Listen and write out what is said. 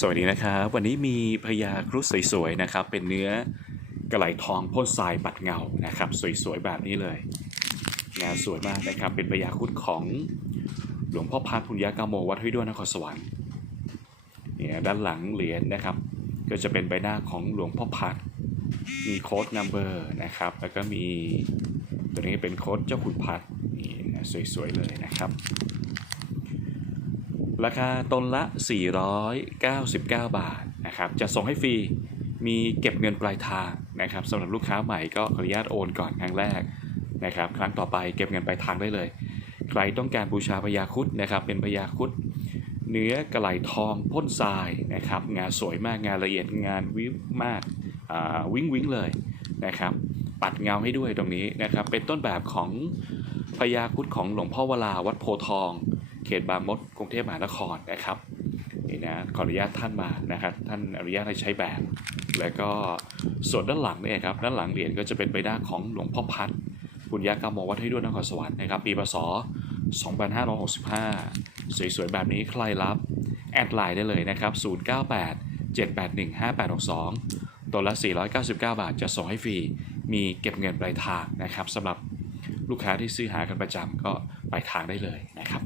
สวัสดีนะครับวันนี้มีพญาครุฑสวยๆนะครับ เป็นเนื้อกระไหลทองพ่นทรายปัดเงานะครับ สวยๆแบบนี้เลยงานสวยมากนะครับ เป็นพญาครุฑของหลวงพ่อพัดพุญญากาโมวัดห้วยด้วนนครสวรรค์เนี่ยด้านหลังเหรียญนะครับ ก็จะเป็นใบหน้าของหลวงพ่อพัดมีโค้ดนัมเบอร์นะครับ แล้วก็มีตัวนี้เป็นโค้ดเจ้าขุนพัดนี่สวยๆเลยนะครับ ราคาตนละ 499 บาทนะครับ จะส่งให้ฟรี มีเก็บเงินปลายทางนะครับสำหรับลูกค้าใหม่ก็ขออนุญาตโอนก่อนครั้งแรกนะครับ ครั้งต่อไปเก็บเงินปลายทางได้เลย ใครต้องการบูชาพญาคุดนะครับ เป็นพญาคุดเนื้อกระไหลทองพ่นทรายนะครับ งานสวยมากงานละเอียดงานวิวมากอ่าวิ้งวิ้งเลยนะครับ ปัดเงาให้ด้วยตรงนี้นะครับ เป็นต้นแบบของพญาคุดของหลวงพ่อวลาวัดโพทอง เขตบางมดกรุงเทพมหานครนะครับนี่นะขออนุญาตท่านมานะครับ ท่านอนุญาตให้ใช้แบบ แล้วก็ส่วนด้านหลังเนี่ยครับด้านหลังเหรียญก็จะเป็นใบหน้าของหลวงพ่อพัดบุญญากรรมวัดให้ด้วยนครสวรรค์นะครับปีพศ2565 สวยๆ แบบนี้ใครรับ แอดไลน์ได้เลยนะครับ 098 781 5862 ตัวละ 499 บาทจะส่งให้ฟรี มีเก็บเงินปลายทางนะครับสำหรับลูกค้าที่ซื้อหากันประจำก็ปลายทางได้เลยนะครับ